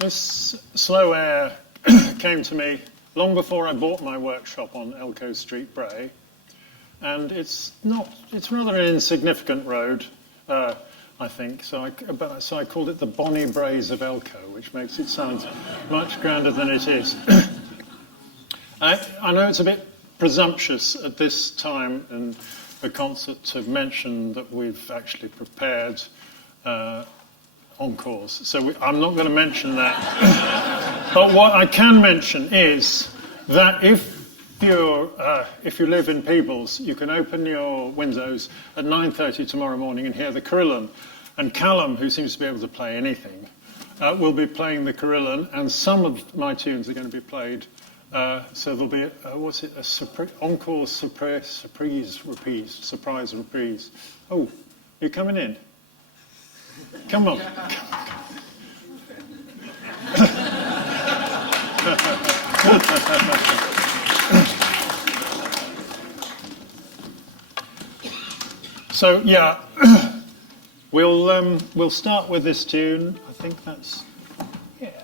This slow air came to me long before I bought my workshop on Elco Street, Bray, and it's rather an insignificant road, I think. So I called it the Bonnie Braes of Elco, which makes it sound much grander than it is. I know it's a bit presumptuous at this time in the concert to mention that we've actually prepared encores, so I'm not going to mention that. But what I can mention is that if you live in Peebles, you can open your windows at 9:30 tomorrow morning and hear the carillon. And Callum, who seems to be able to play anything, will be playing the carillon, and some of my tunes are going to be played. So there'll be encore surprise reprise. Oh, you're coming in? Come on. So yeah, we'll start with this tune. I think that's it.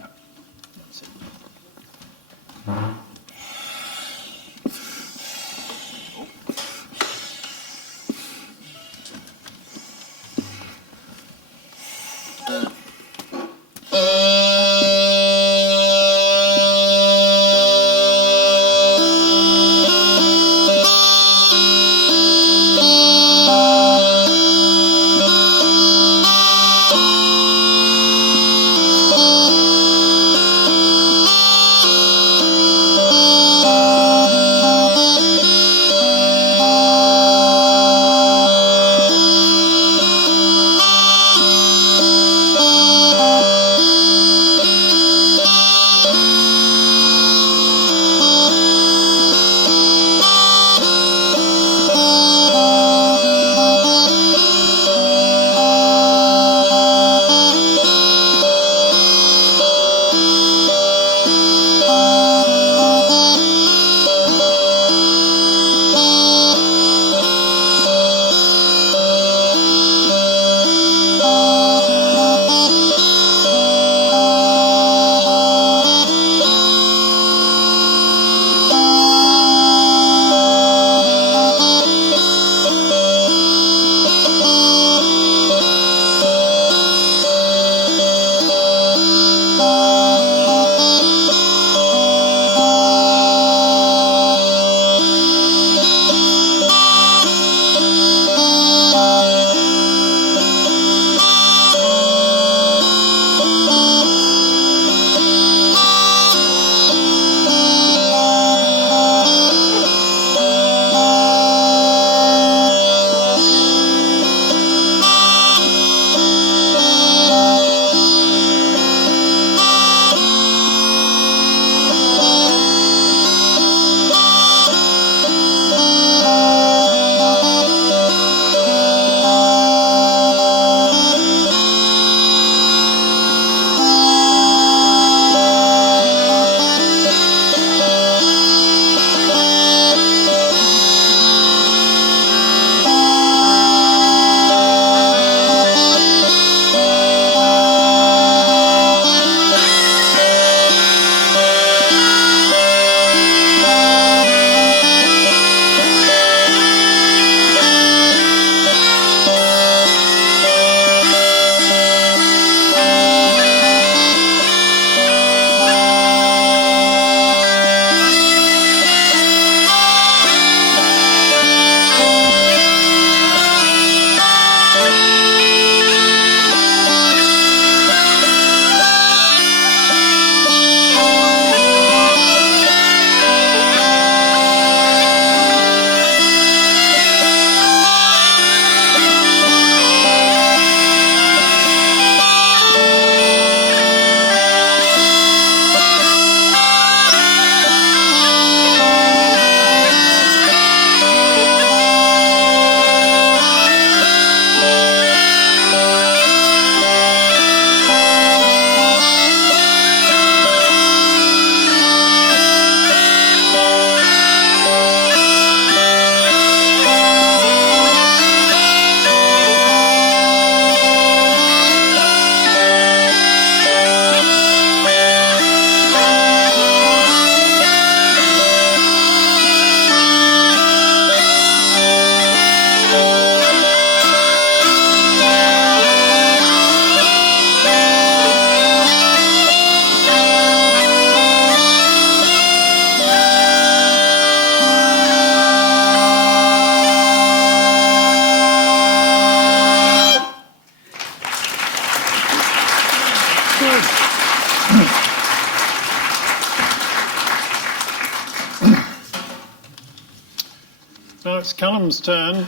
Now it's Callum's turn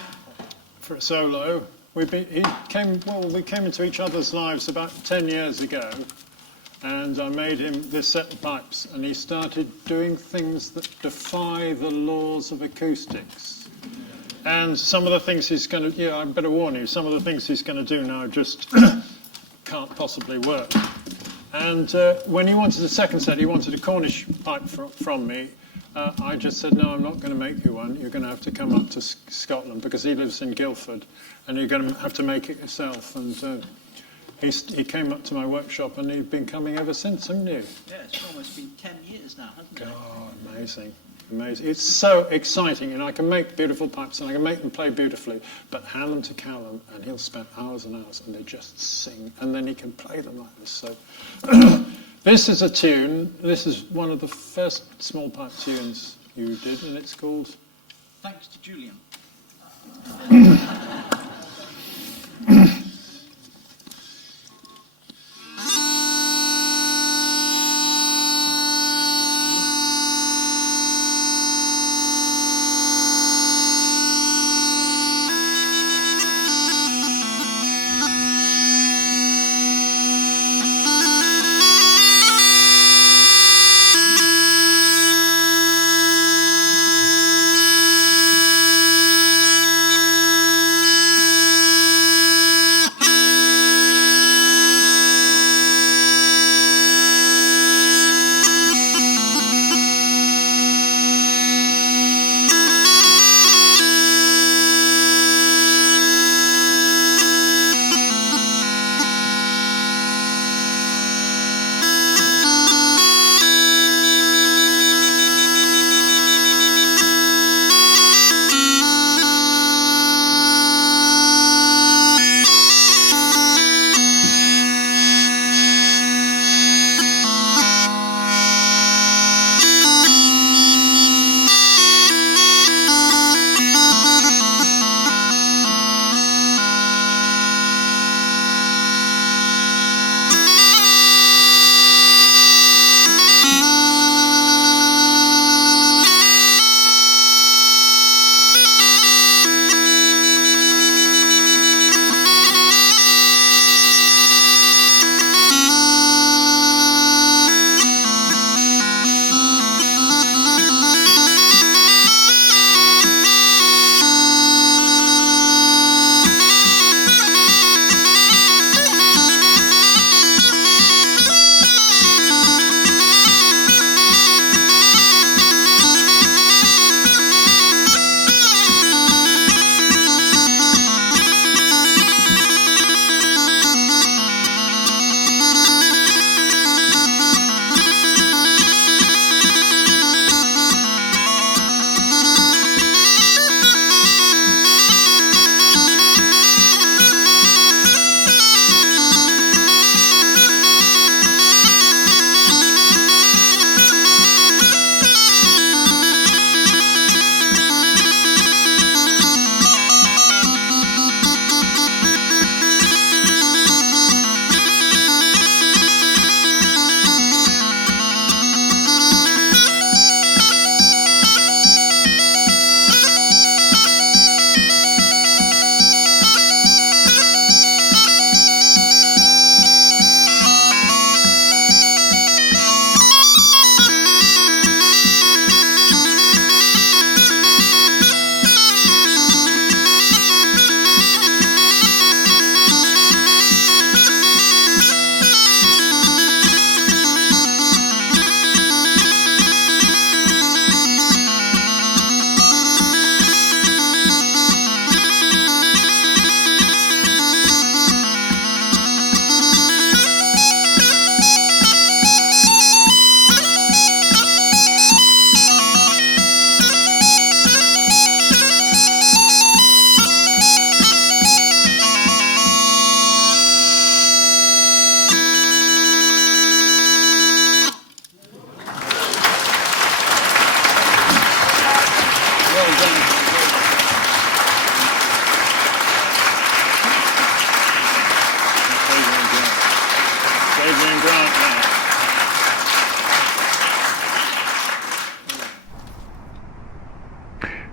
for a solo. We came into each other's lives about 10 years ago, and I made him this set of pipes, and he started doing things that defy the laws of acoustics. And some of the things he's going to, I better warn you, some of the things he's going to do now just can't possibly work. And when he wanted the second set, he wanted a Cornish pipe from me. I just said, no, I'm not going to make you one. You're going to have to come up to Scotland, because he lives in Guildford, and you're going to have to make it yourself. And he came up to my workshop, and he's been coming ever since, haven't you? Yeah, it's almost been 10 years now, hasn't it? Oh, amazing. Amazing. It's so exciting, and I can make beautiful pipes, and I can make them play beautifully, but hand them to Callum, and he'll spend hours and hours, and they just sing, and then he can play them like this. So this is a tune. This is one of the first small pipe tunes you did, and it's called Thanks to Julian.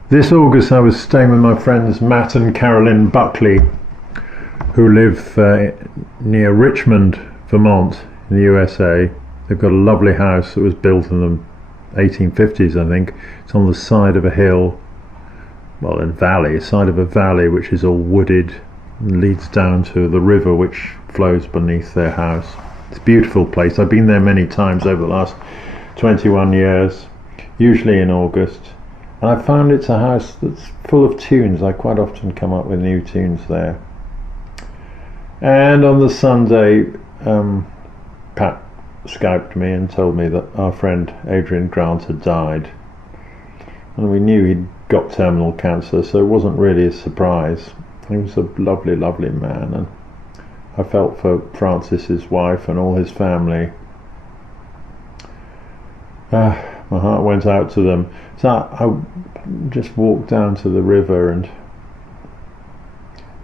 This August I was staying with my friends Matt and Carolyn Buckley, who live near Richmond, Vermont, in the USA. They've got a lovely house that was built in the 1850s, I think. It's on the side of a hill, well, a valley, side of a valley which is all wooded and leads down to the river which flows beneath their house. It's a beautiful place. I've been there many times over the last 21 years, usually in August. And I found it's a house that's full of tunes. I quite often come up with new tunes there. And on the Sunday, Pat Skyped me and told me that our friend Adrian Grant had died. And we knew he'd got terminal cancer, so it wasn't really a surprise. He was a lovely, lovely man, and I felt for Francis, his wife, and all his family. My heart went out to them. So I just walked down to the river, and it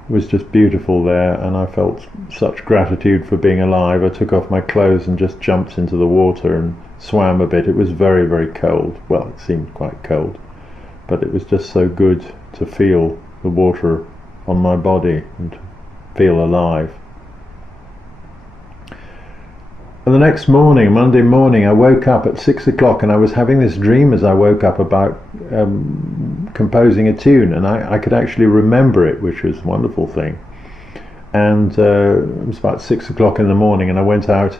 was just beautiful there, and I felt such gratitude for being alive. I took off my clothes and just jumped into the water and swam a bit. It was very, very cold. Well, it seemed quite cold, but it was just so good to feel the water on my body and to feel alive. And the next morning, Monday morning, I woke up at 6 o'clock and I was having this dream as I woke up about composing a tune, and I could actually remember it, which was a wonderful thing. And it was about 6 o'clock in the morning, and I went out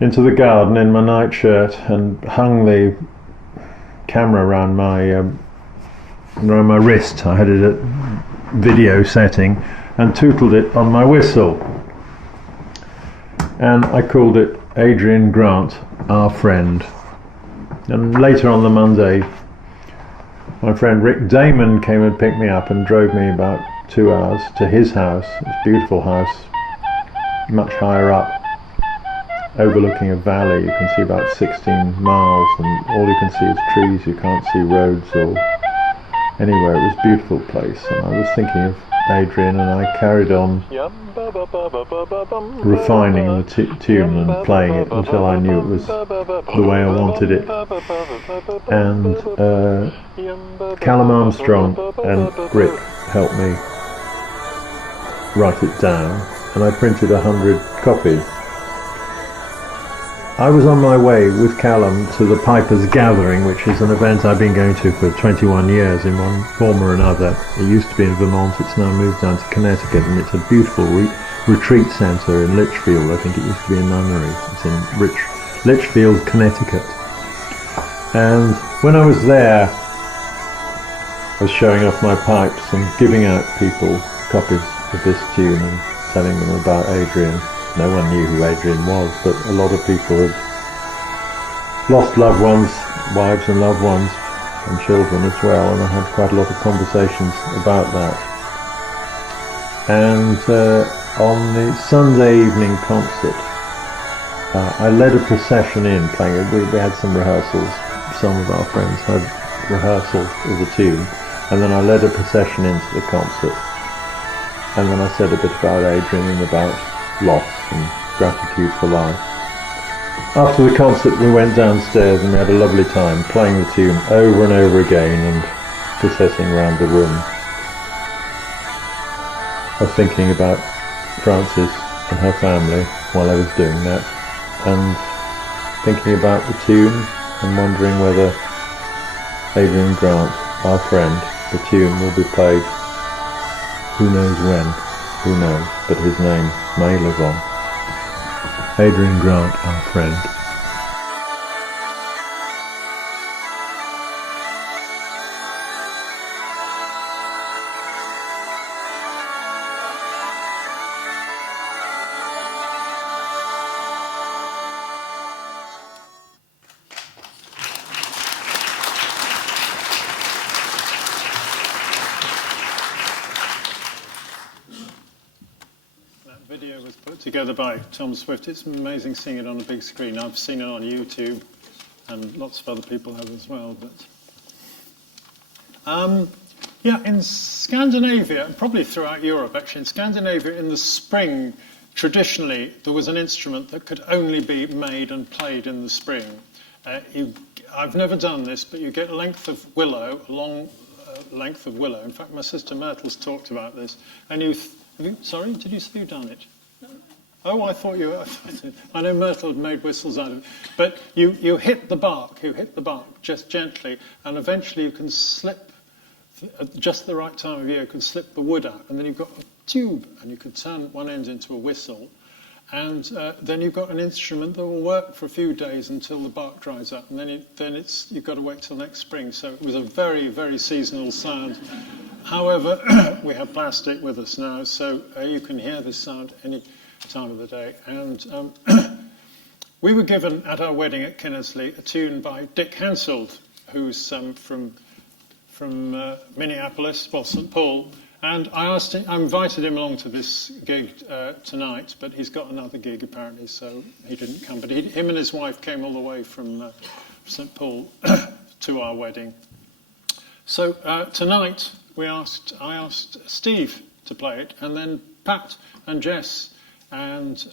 into the garden in my nightshirt and hung the camera around my wrist. I had it at video setting and tootled it on my whistle. And I called it Adrian Grant, Our Friend. And later on the Monday, my friend Rick Damon came and picked me up and drove me about 2 hours to his house. It's a beautiful house, much higher up, overlooking a valley. You can see about 16 miles, and all you can see is trees. You can't see roads or anywhere. It was a beautiful place, and I was thinking of Adrian, and I carried on refining the tune and playing it until I knew it was the way I wanted it. And Callum, Armstrong and Rick helped me write it down, and I printed 100 copies. I was on my way with Callum to the Pipers Gathering, which is an event I've been going to for 21 years in one form or another. It used to be in Vermont, it's now moved down to Connecticut, and it's a beautiful retreat centre in Litchfield. I think it used to be a nunnery. It's in Litchfield, Connecticut. And when I was there, I was showing off my pipes and giving out people copies of this tune and telling them about Adrian. No one knew who Adrian was, but a lot of people had lost loved ones, wives and loved ones, and children as well, and I had quite a lot of conversations about that. And on the Sunday evening concert, I led a procession in, playing it. We had some rehearsals. Some of our friends had rehearsals of the tune, and then I led a procession into the concert. And then I said a bit about Adrian and about loss and gratitude for life. After the concert we went downstairs and we had a lovely time playing the tune over and over again and processing around the room. I was thinking about Frances and her family while I was doing that, and thinking about the tune and wondering whether Adrian Grant, our friend, the tune will be played who knows when. Who knows, but his name may live on. Adrian Grant, our friend. Video was put together by Tom Swift. It's amazing seeing it on a big screen. I've seen it on YouTube, and lots of other people have as well. But yeah, in Scandinavia, and probably throughout Europe, actually, in Scandinavia, in the spring, traditionally there was an instrument that could only be made and played in the spring. I've never done this, but you get a length of willow, a long length of willow. In fact, my sister Myrtle's talked about this. And sorry, did you say you'd done it? Oh, I thought you. I know Myrtle had made whistles out of it, but you hit the bark. You hit the bark just gently, and eventually you can slip at just the right time of year. You can slip the wood out, and then you've got a tube, and you can turn one end into a whistle, and then you've got an instrument that will work for a few days until the bark dries up, and then you've got to wait till next spring. So it was a very, very seasonal sound. However, we have plastic with us now, so you can hear this sound any time of the day. And we were given at our wedding at Kinnersley a tune by Dick Hansold, who's from Minneapolis, well, St. Paul. And I invited him along to this gig tonight, but he's got another gig apparently, so he didn't come. But him and his wife came all the way from St. Paul to our wedding. So tonight I asked Steve to play it, and then Pat and Jess and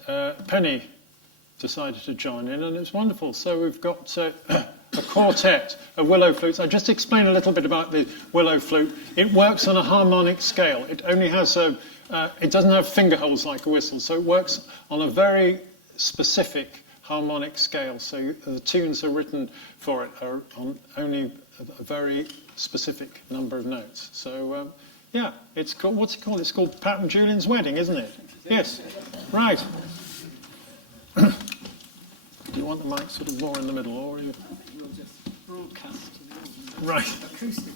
Penny decided to join in, and it's wonderful. So we've got a quartet of willow flutes. I'll just explain a little bit about the willow flute. It works on a harmonic scale. It only has it doesn't have finger holes like a whistle, so it works on a very specific harmonic scale. So the tunes are written for it are on only a very specific number of notes. So yeah, it's called, what's it called? It's called Pat and Julian's Wedding, isn't it? Yes, right. Do you want the mic sort of more in the middle, or you? We'll just broadcast. Right. Acoustic.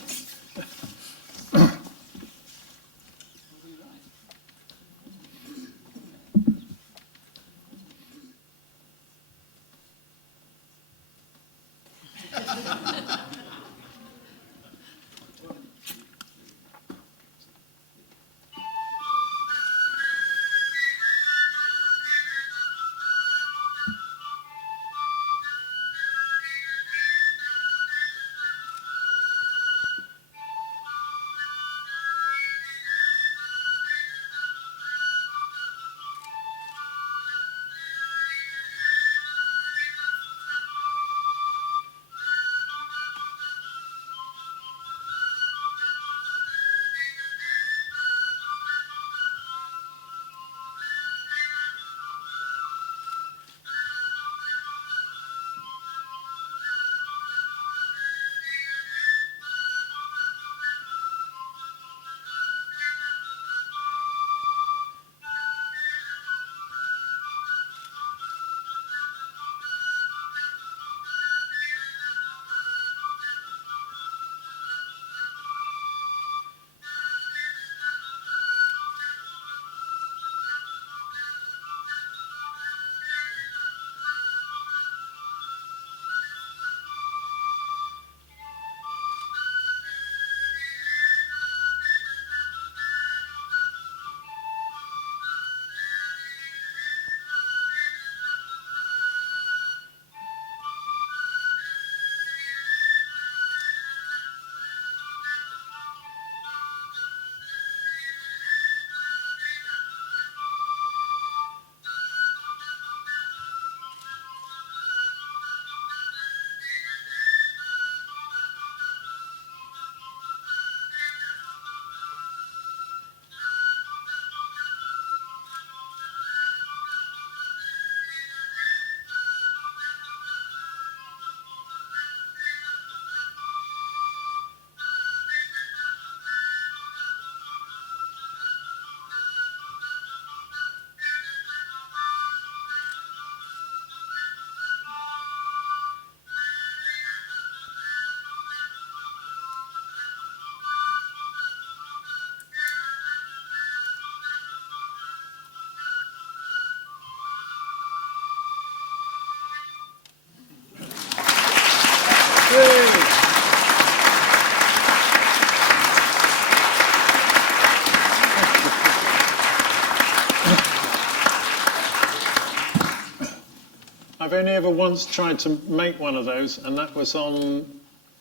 I've only ever once tried to make one of those, and that was on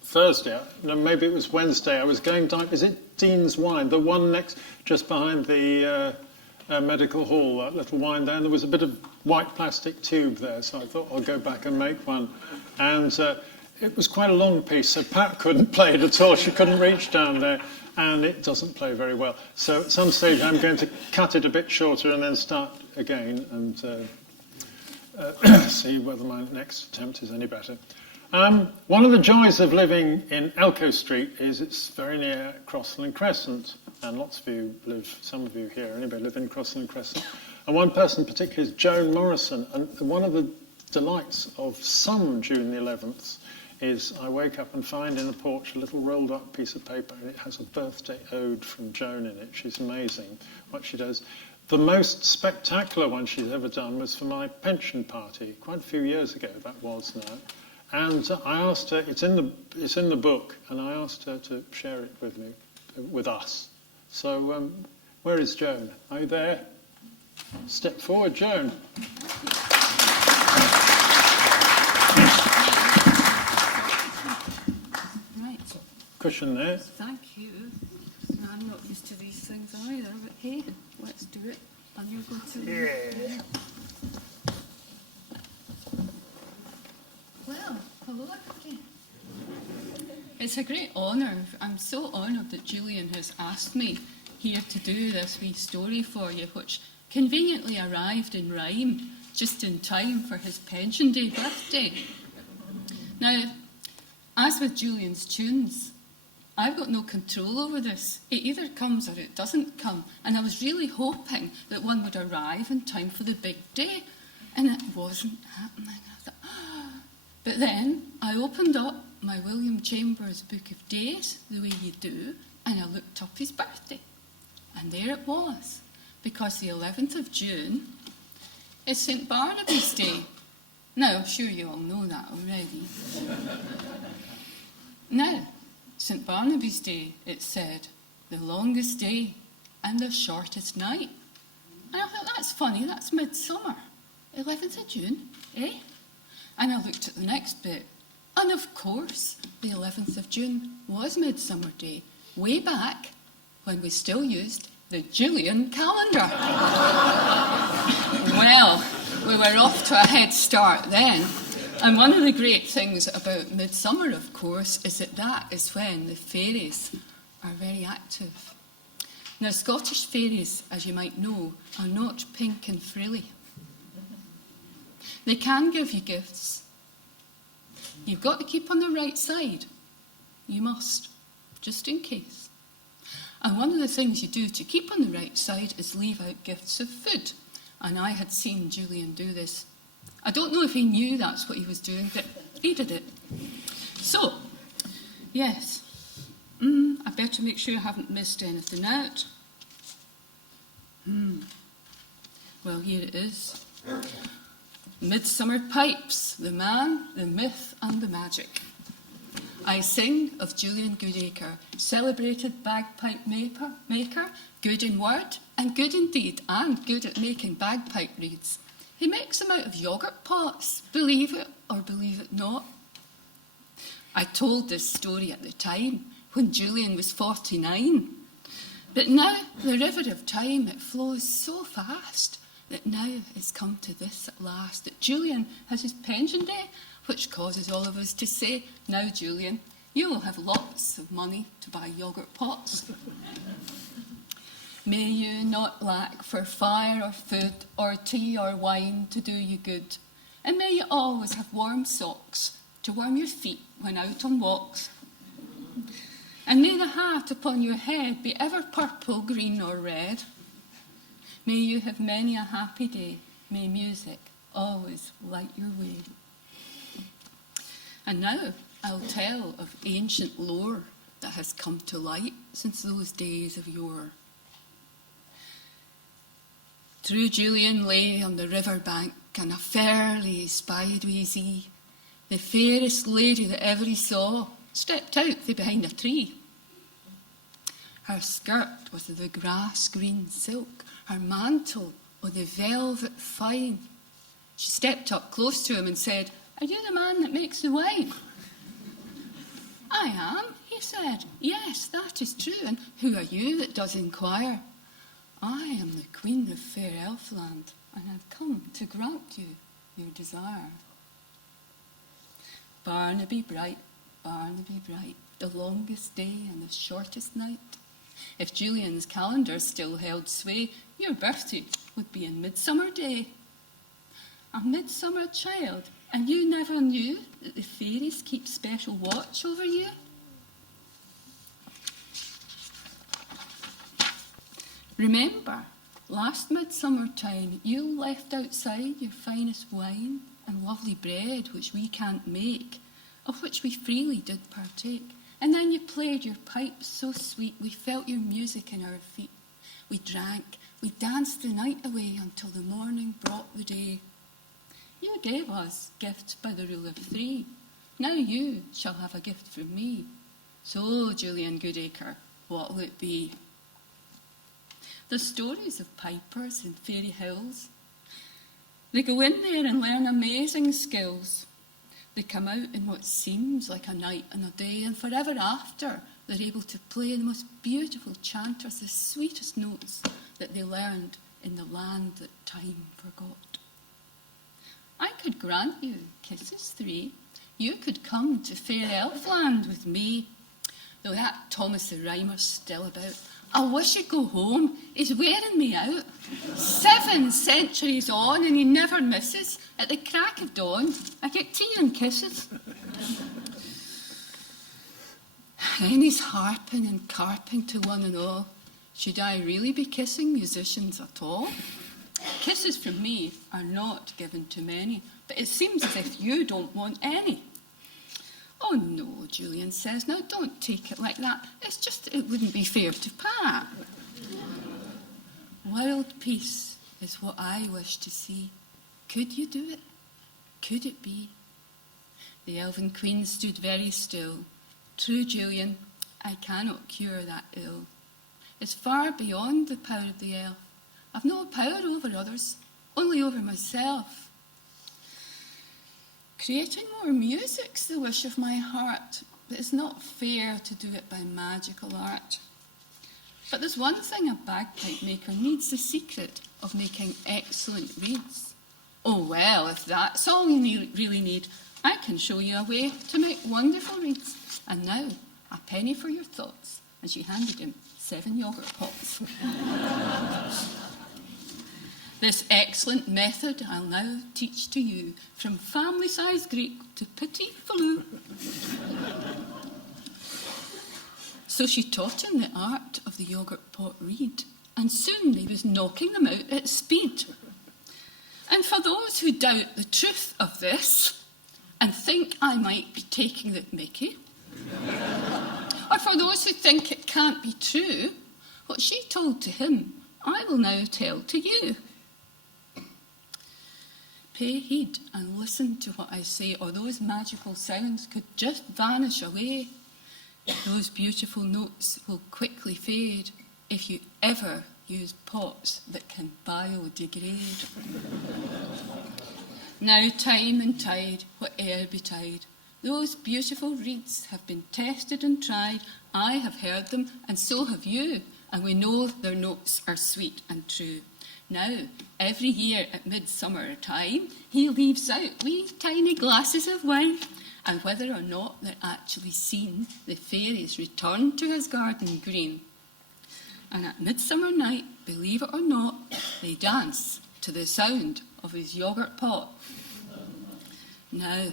Thursday. No, maybe it was Wednesday. I was going down. Is it Dean's Wine? The one next, just behind the medical hall, that little wine there. And there was a bit of white plastic tube there, so I thought I'll go back and make one. And it was quite a long piece, so Pat couldn't play it at all. She couldn't reach down there, and it doesn't play very well. So at some stage, I'm going to cut it a bit shorter and then start again and see whether my next attempt is any better. One of the joys of living in Elco Street is it's very near Crossland Crescent, and lots of you live, some of you here anyway, live in Crossland Crescent. And one person particularly is Joan Morrison, and one of the delights of some June the 11th is I wake up and find in the porch a little rolled up piece of paper, and it has a birthday ode from Joan in it. She's amazing what she does. The most spectacular one she's ever done was for my pension party, quite a few years ago that was now. And I asked her, it's in the book, and I asked her to share it with me, with us. So where is Joan? Are you there? Step forward, Joan. Right. Cushion there. Thank you. I'm not used to these things either, but hey, let's do it. And you're going to... Yeah. Well, hello everybody. It's a great honour. I'm so honoured that Julian has asked me here to do this wee story for you, which conveniently arrived in rhyme just in time for his pension day birthday. Now, as with Julian's tunes, I've got no control over this. It either comes or it doesn't come, and I was really hoping that one would arrive in time for the big day, and it wasn't happening. I thought, but then I opened up my William Chambers Book of Days, the way you do, and I looked up his birthday. And there it was, because the 11th of June is St Barnaby's Day. Now, I'm sure you all know that already. Now, St Barnaby's Day, it said, the longest day and the shortest night. And I thought, that's funny, that's midsummer. 11th of June, eh? And I looked at the next bit, and of course, the 11th of June was Midsummer Day, way back when we still used the Julian calendar. Well, we were off to a head start then. And one of the great things about midsummer, of course, is that is when the fairies are very active. Now, Scottish fairies, as you might know, are not pink and frilly. They can give you gifts. You've got to keep on the right side. You must, just in case. And one of the things you do to keep on the right side is leave out gifts of food. And I had seen Julian do this. I don't know if he knew that's what he was doing, but he did it. So, yes, I better make sure I haven't missed anything out. Well, here it is. Midsummer Pipes, the man, the myth and the magic. I sing of Julian Goodacre, celebrated bagpipe maker, good in word and good in deed, and good at making bagpipe reeds. He makes them out of yoghurt pots, believe it or believe it not. I told this story at the time, when Julian was 49. But now, the river of time, it flows so fast that now it's come to this at last, that Julian has his pension day, which causes all of us to say, now Julian, you will have lots of money to buy yoghurt pots. May you not lack for fire or food or tea or wine to do you good, and may you always have warm socks to warm your feet when out on walks. And may the hat upon your head be ever purple, green or red. May you have many a happy day. May music always light your way. And now I'll tell of ancient lore that has come to light since those days of yore. True Julian lay on the river bank, and a fairly spied wee zee. The fairest lady that ever he saw stepped out from behind a tree. Her skirt was of the grass-green silk, her mantle of the velvet fine. She stepped up close to him and said, "Are you the man that makes the wine?" "I am," he said. "Yes, that is true. And who are you that does inquire?" "I am the Queen of fair Elfland, and I've come to grant you your desire." Barnaby bright, the longest day and the shortest night. If Julian's calendar still held sway, your birthday would be in Midsummer Day. A midsummer child, and you never knew that the fairies keep special watch over you? Remember, last midsummer time you left outside your finest wine and lovely bread which we can't make, of which we freely did partake. And then you played your pipes so sweet, we felt your music in our feet. We drank, we danced the night away until the morning brought the day. You gave us gifts by the rule of 3. Now you shall have a gift from me. So, Julian Goodacre, what will it be? The stories of pipers in fairy hills. They go in there and learn amazing skills. They come out in what seems like a night and a day, and forever after they're able to play the most beautiful chanters, the sweetest notes that they learned in the land that time forgot. I could grant you kisses 3. You could come to fair Elfland with me. Though that Thomas the Rhymer's still about, I wish he'd go home. He's wearing me out. 7 centuries on and he never misses. At the crack of dawn, I get tea and kisses. Then he's harping and carping to one and all. Should I really be kissing musicians at all? Kisses from me are not given to many, but it seems as if you don't want any. Oh no, Julian says, now don't take it like that. It's just that it wouldn't be fair to Pat. World peace is what I wish to see. Could you do it? Could it be? The elven queen stood very still. True, Julian, I cannot cure that ill. It's far beyond the power of the elf. I've no power over others, only over myself. Creating more music's the wish of my heart, but it's not fair to do it by magical art. But there's one thing a bagpipe maker needs, the secret of making excellent reeds. Oh well, if that's all you really need, I can show you a way to make wonderful reeds. And now, a penny for your thoughts. And she handed him 7 yoghurt pots. This excellent method I'll now teach to you, from family-sized Greek to petit falou. So she taught him the art of the yoghurt pot reed, and soon he was knocking them out at speed. And for those who doubt the truth of this, and think I might be taking the mickey, or for those who think it can't be true, what she told to him, I will now tell to you. Pay heed and listen to what I say, or those magical sounds could just vanish away. Those beautiful notes will quickly fade if you ever use pots that can biodegrade. Now time and tide, whate'er betide, those beautiful reeds have been tested and tried. I have heard them, and so have you, and we know their notes are sweet and true. Now, every year at midsummer time, he leaves out wee tiny glasses of wine, and whether or not they're actually seen, the fairies return to his garden green. And at midsummer night, believe it or not, they dance to the sound of his yoghurt pot. Now,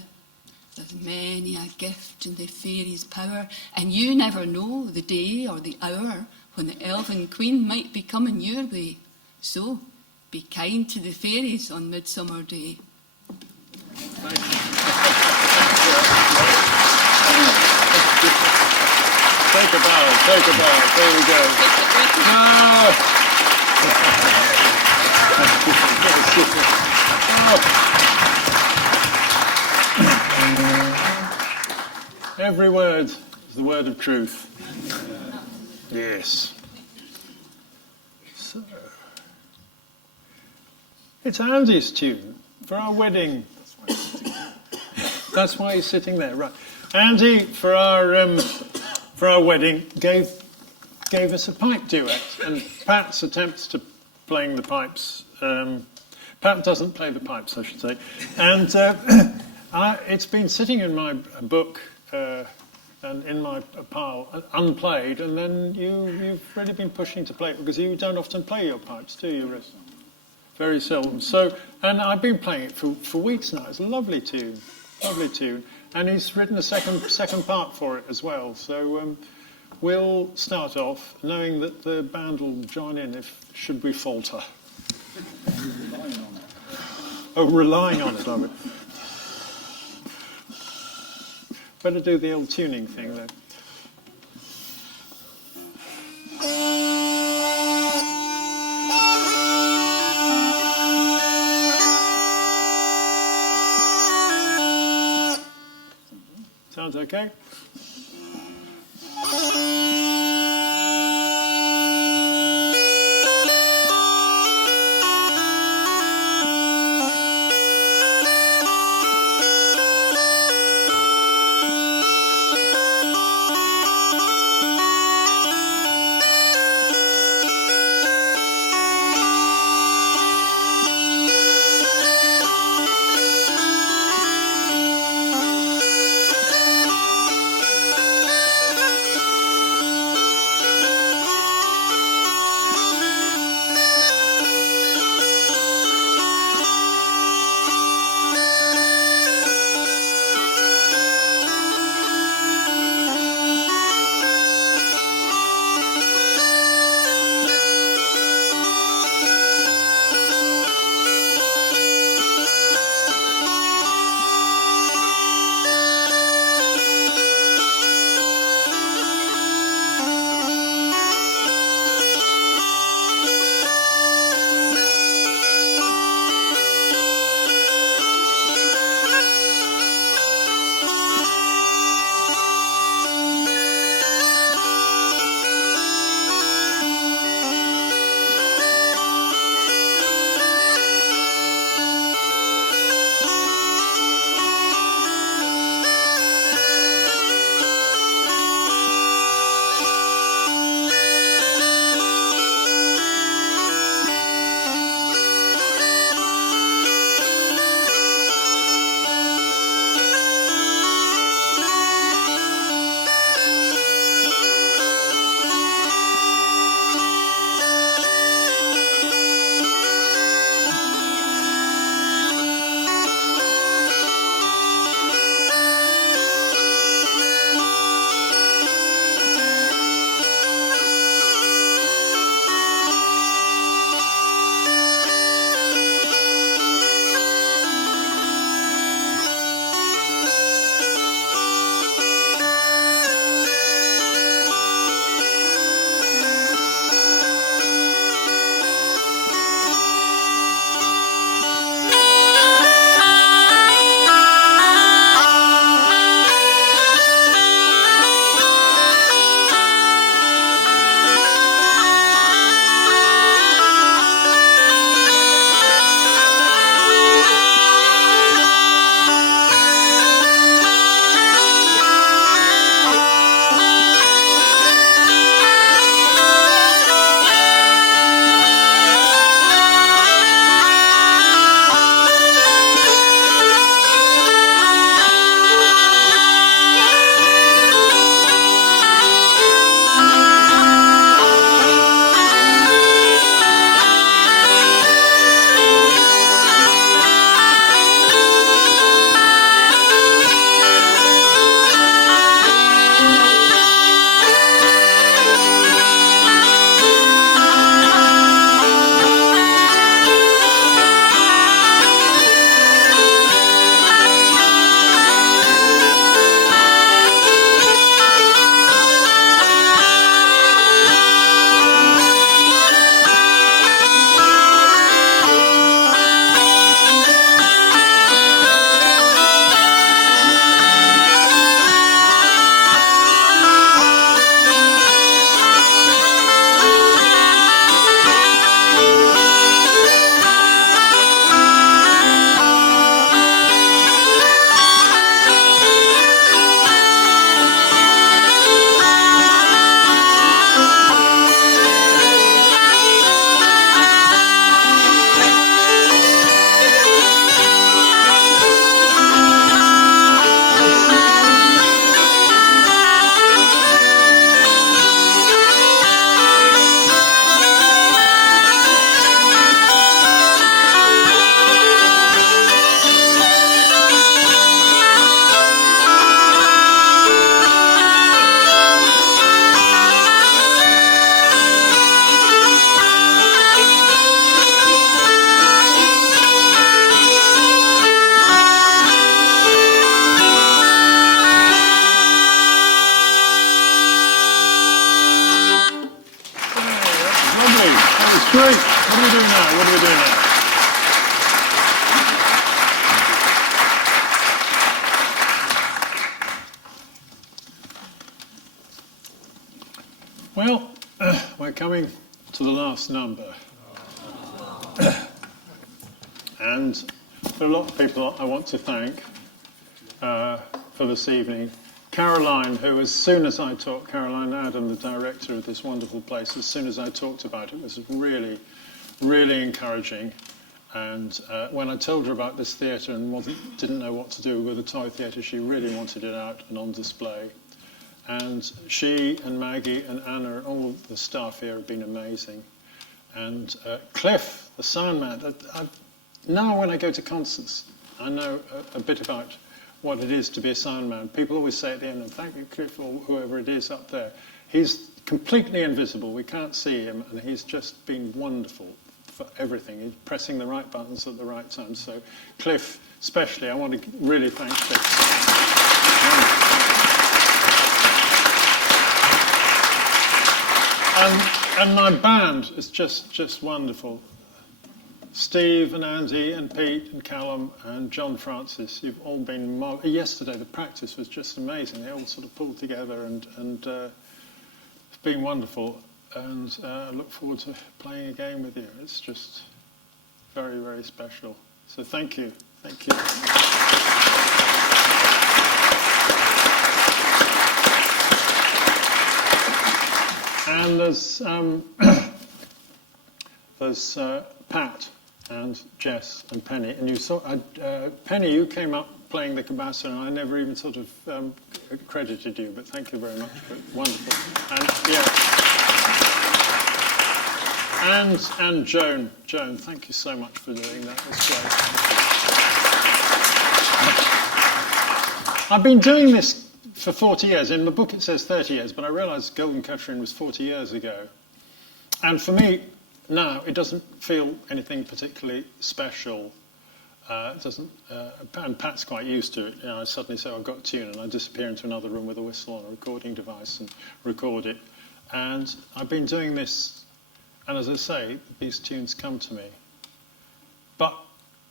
there's many a gift in the fairies' power, and you never know the day or the hour when the elven queen might be coming your way. So, be kind to the fairies on Midsummer Day. Take a bow, there we go. Every word is the word of truth. Yes. So, it's Andy's tune for our wedding. That's why he's sitting there, right? Andy, for our wedding, gave us a pipe duet, and Pat's attempts to playing the pipes. Pat doesn't play the pipes, I should say, and It's been sitting in my book and in my pile, unplayed, and then you've really been pushing to play it, because you don't often play your pipes, do you, Riz? Very seldom. So, and I've been playing it for weeks now. It's a lovely tune, lovely tune. And he's written a second part for it as well. So we'll start off knowing that the band will join in should we falter. Relying on it. Oh, relying on it, love it. Better do the old tuning thing then. Sounds okay? Great. What do we do now? What do we do now? Well, we're coming to the last number. And there are a lot of people I want to thank for this evening. Caroline, who as soon as I talked, Caroline Adam, the director of this wonderful place, as soon as I talked about it, was really, really encouraging. And when I told her about this theatre and didn't know what to do with a toy theatre, she really wanted it out and on display. And she and Maggie and Anna and all the staff here have been amazing. And Cliff, the sound man, now when I go to concerts, I know a bit about what it is to be a sound man. People always say at the end, and thank you, Cliff, or whoever it is up there. He's completely invisible. We can't see him, and he's just been wonderful for everything. He's pressing the right buttons at the right time. So Cliff, especially, I want to really thank Cliff. And my band is just wonderful. Steve and Andy and Pete and Callum and John Francis, you've all been yesterday the practice was just amazing. They all sort of pulled together and it's been wonderful. And I look forward to playing again with you. It's just very, very special. So thank you. Thank you. And there's Pat and Jess and Penny. And you saw, Penny, you came up playing the cabasa, and I never even sort of credited you, but thank you very much. Wonderful. And yeah. And Joan. Joan, thank you so much for doing that. It's great. I've been doing this for 40 years. In the book it says 30 years, but I realised Golden Catherine was 40 years ago. And for me, now, it doesn't feel anything particularly special. It doesn't, and Pat's quite used to it. You know, I suddenly say, I've got a tune, and I disappear into another room with a whistle on a recording device and record it. And I've been doing this, and as I say, these tunes come to me. But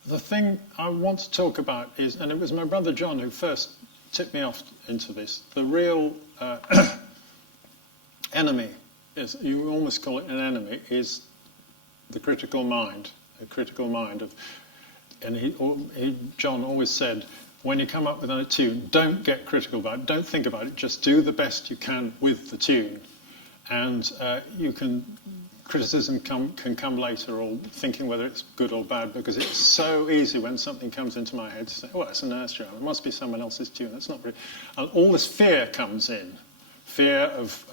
the thing I want to talk about is, and it was my brother John who first tipped me off into this, the real enemy, is, you almost call it an enemy, is the critical mind. A critical mind of, and John always said, when you come up with a tune, don't get critical about it, don't think about it, just do the best you can with the tune. And criticism can come later, or thinking whether it's good or bad, because it's so easy when something comes into my head to say, well, it's a nursery rhyme, it must be someone else's tune, that's not really... And all this fear comes in, fear of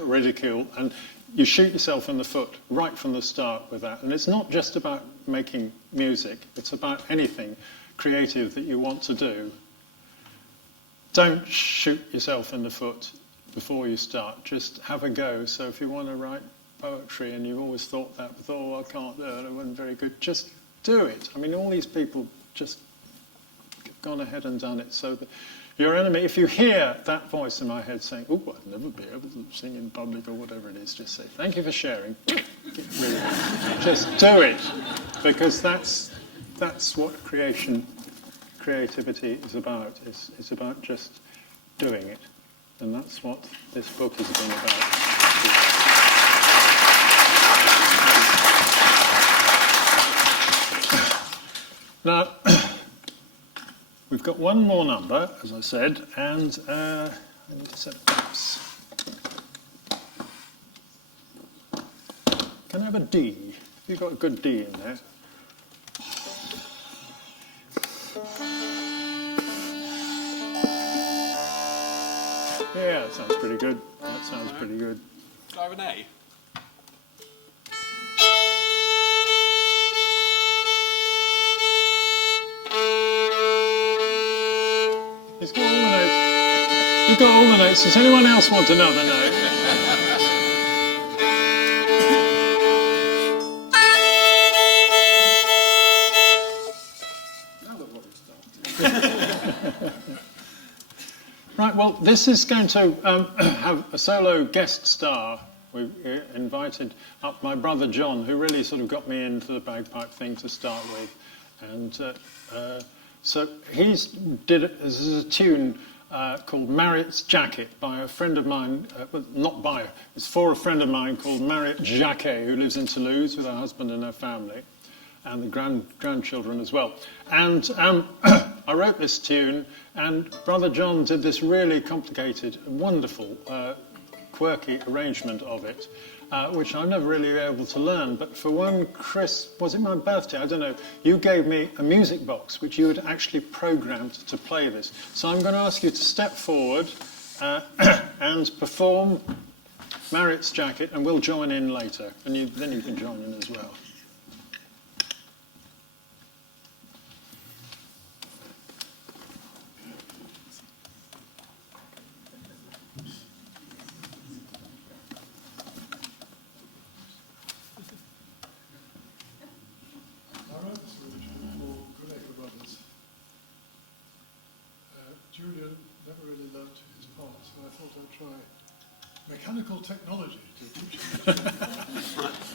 ridicule, and you shoot yourself in the foot right from the start with that. And it's not just about making music, it's about anything creative that you want to do. Don't shoot yourself in the foot before you start, just have a go. So if you want to write poetry and you've always thought that, I can't do it, it wasn't very good, just do it. I mean, all these people just gone ahead and done it. So your enemy, if you hear that voice in my head saying, oh, I'd never be able to sing in public or whatever it is, just say, thank you for sharing. Really, just do it, because that's what creativity is about. It's about just doing it. And that's what this book has been about. Now, we've got one more number, as I said, and I need to set maps. Can I have a D? Have you got a good D in there? Yeah, that sounds pretty good. That sounds pretty good. Can I have an A? He's got all the notes. You've got all the notes. Does anyone else want another note? Right, well, this is going to have a solo guest star we invited up my brother John, who really sort of got me into the bagpipe thing to start with. And so he's did it. This is a tune called Marriott's Jacket by a friend of mine, well, not by, it's for a friend of mine called Marriott Jacquet, who lives in Toulouse with her husband and her family, and the grandchildren as well. And I wrote this tune, and Brother John did this really complicated, wonderful, quirky arrangement of it, which I'm never really able to learn. But for one, Chris, was it my birthday? I don't know. You gave me a music box, which you had actually programmed to play this. So I'm going to ask you to step forward and perform Marriott's Jacket, and we'll join in later. And then you can join in as well. Julian never really learnt his part, so I thought I'd try mechanical technology to teach him.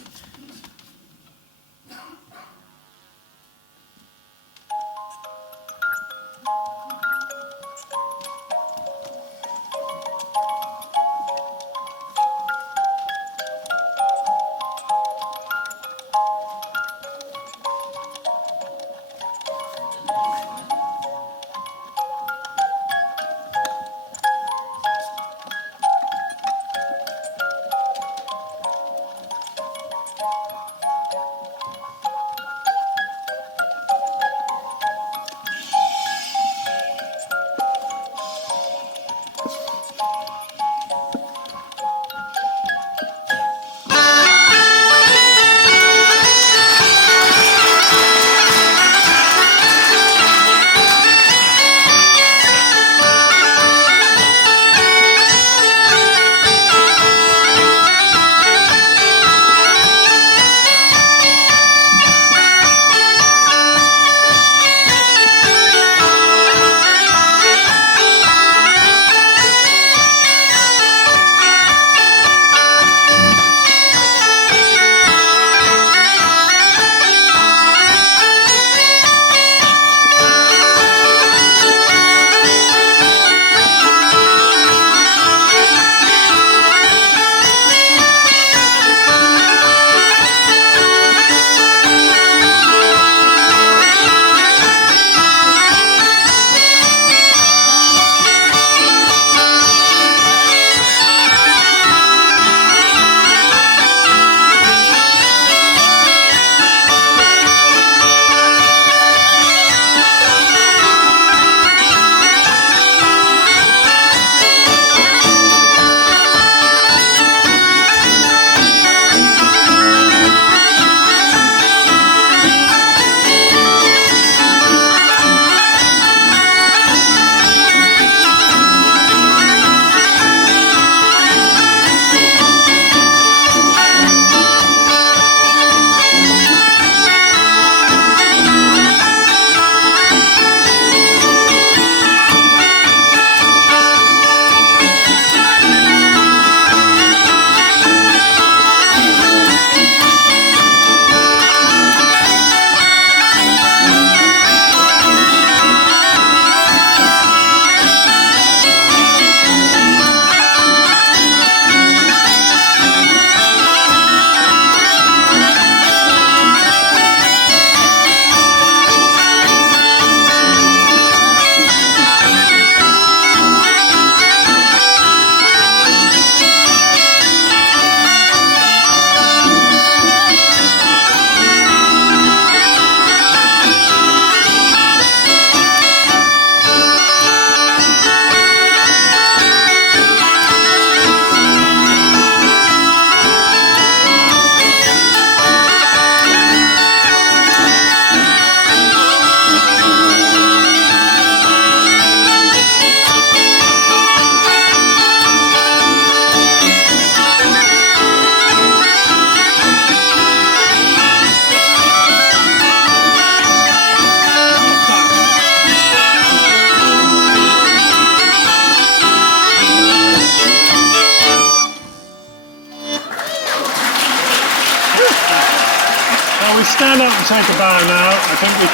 stand up and take a bow now. I think we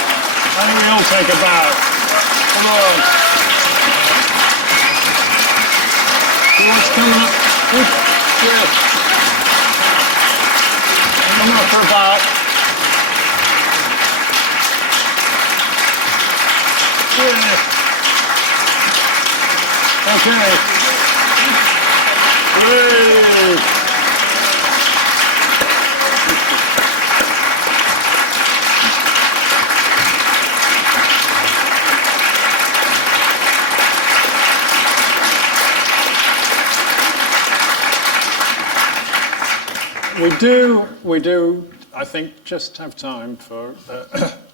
all take a bow. Come on. Who wants to come up? Yes. Come up for a bow. Yeah. Okay. Yay. We do, I think, just have time for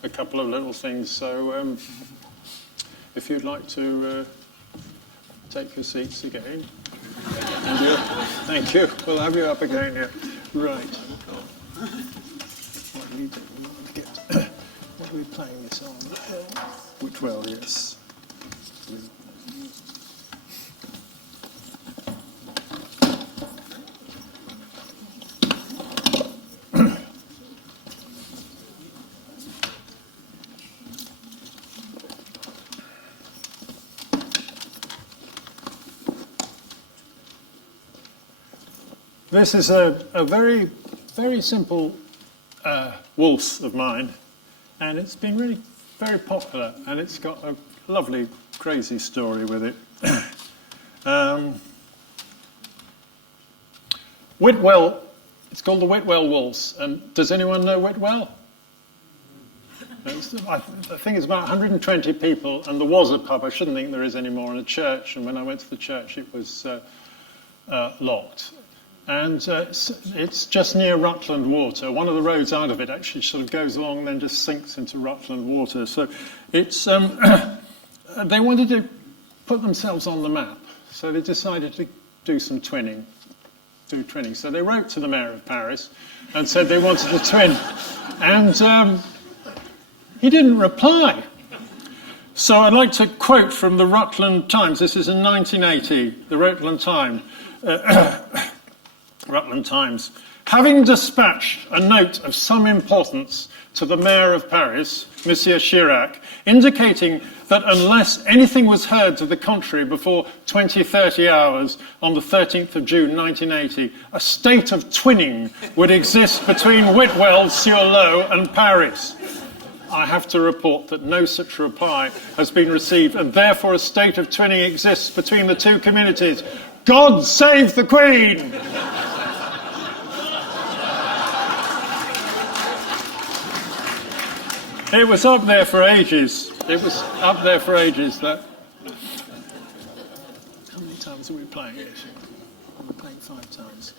a couple of little things. So if you'd like to take your seats again. Thank you. We'll have you up again, yeah. Right. What do we do? We want to get, what are we playing this on? Which well, yes. This is a very, very simple waltz of mine, and it's been really very popular, and it's got a lovely, crazy story with it. Whitwell, it's called the Whitwell Waltz, and does anyone know Whitwell? I think it's about 120 people, and there was a pub, I shouldn't think there is anymore, and a church, and when I went to the church it was locked. And it's just near Rutland Water. One of the roads out of it actually sort of goes along and then just sinks into Rutland Water. So it's they wanted to put themselves on the map. So they decided to do some twinning. So they wrote to the Mayor of Paris and said they wanted to twin. And he didn't reply. So I'd like to quote from the Rutland Times. This is in 1980, the Rutland Times. Rutland Times. Having dispatched a note of some importance to the Mayor of Paris, Monsieur Chirac, indicating that unless anything was heard to the contrary before 20-30 hours on the 13th of June 1980, a state of twinning would exist between Whitwell-sur-Lot and Paris. I have to report that no such reply has been received, and therefore a state of twinning exists between the two communities. God save the Queen! It was up there for ages. That. How many times are we playing it? We're playing 5 times.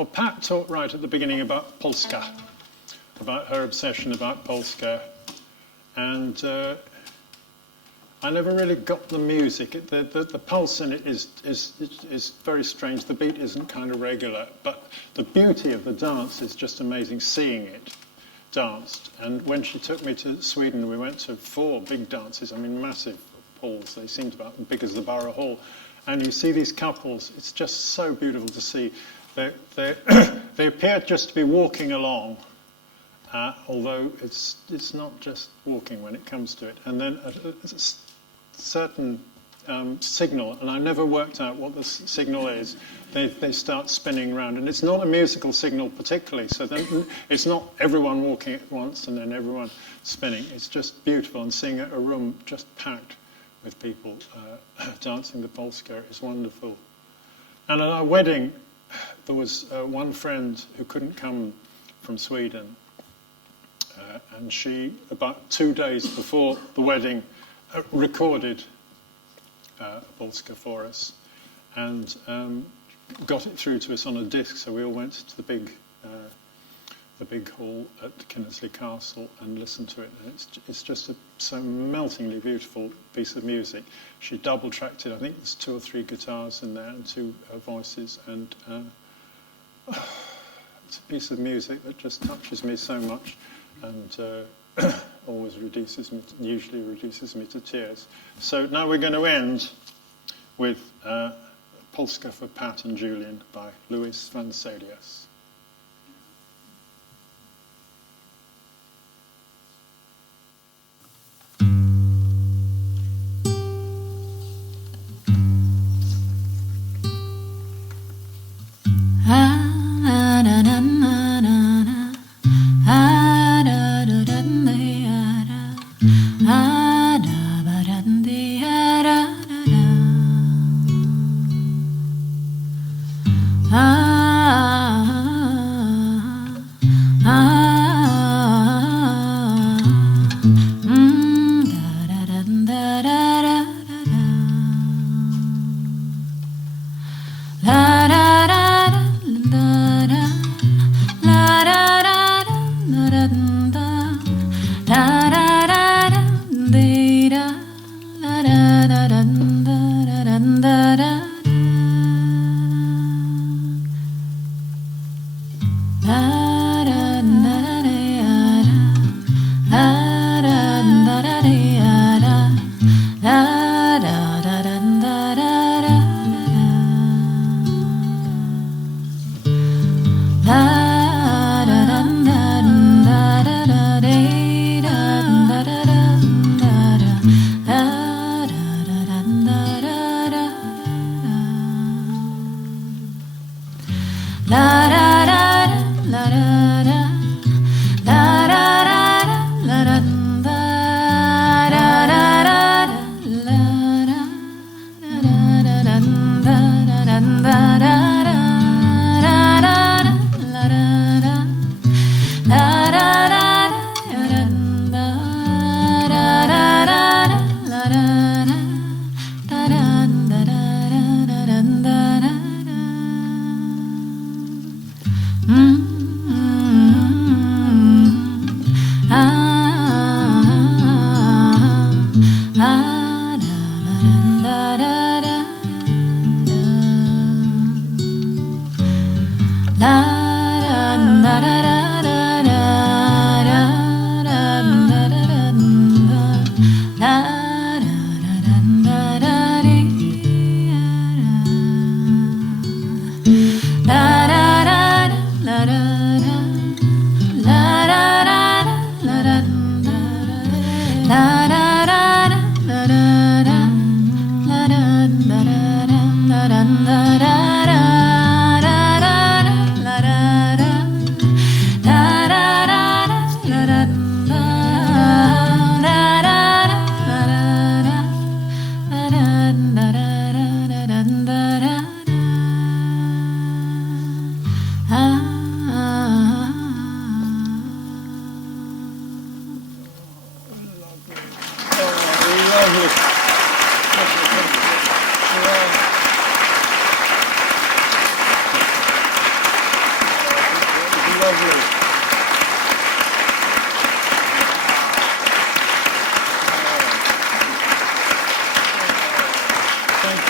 Well, Pat talked right at the beginning about Polska, about her obsession about Polska, and I never really got the music. The pulse in it is very strange. The beat isn't kind of regular, but the beauty of the dance is just amazing, seeing it danced. And when she took me to Sweden, we went to 4 big dances, I mean massive halls. They seemed about as big as the Borough Hall. And you see these couples, it's just so beautiful to see. They appear just to be walking along, although it's not just walking when it comes to it. And then a certain signal, and I never worked out what the signal is, they start spinning around. And it's not a musical signal particularly, so then it's not everyone walking at once and then everyone spinning. It's just beautiful, and seeing a room just packed with people dancing the polska is wonderful. And at our wedding, there was one friend who couldn't come from Sweden, and she, about 2 days before the wedding, recorded a polska for us and got it through to us on a disc. So we all went to the big hall at Kinnersley Castle and listened to it. And it's just so meltingly beautiful piece of music. She double-tracked it. I think there's 2 or 3 guitars in there and 2 voices, and it's a piece of music that just touches me so much, and always usually reduces me to tears. So now we're going to end with Polska for Pat and Julian by Louis van Salias.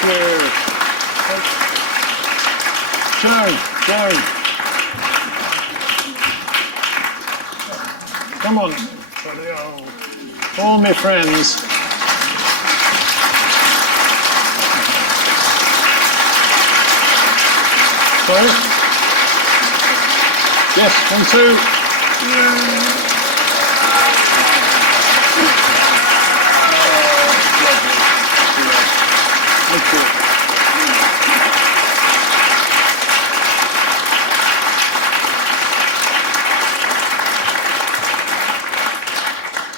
you. Joan. Come on. All my friends. Sorry? Yes, 1, 2. Thank you.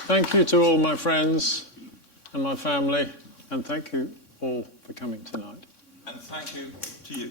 Thank you to all my friends and my family, and thank you all for coming tonight. And thank you to you.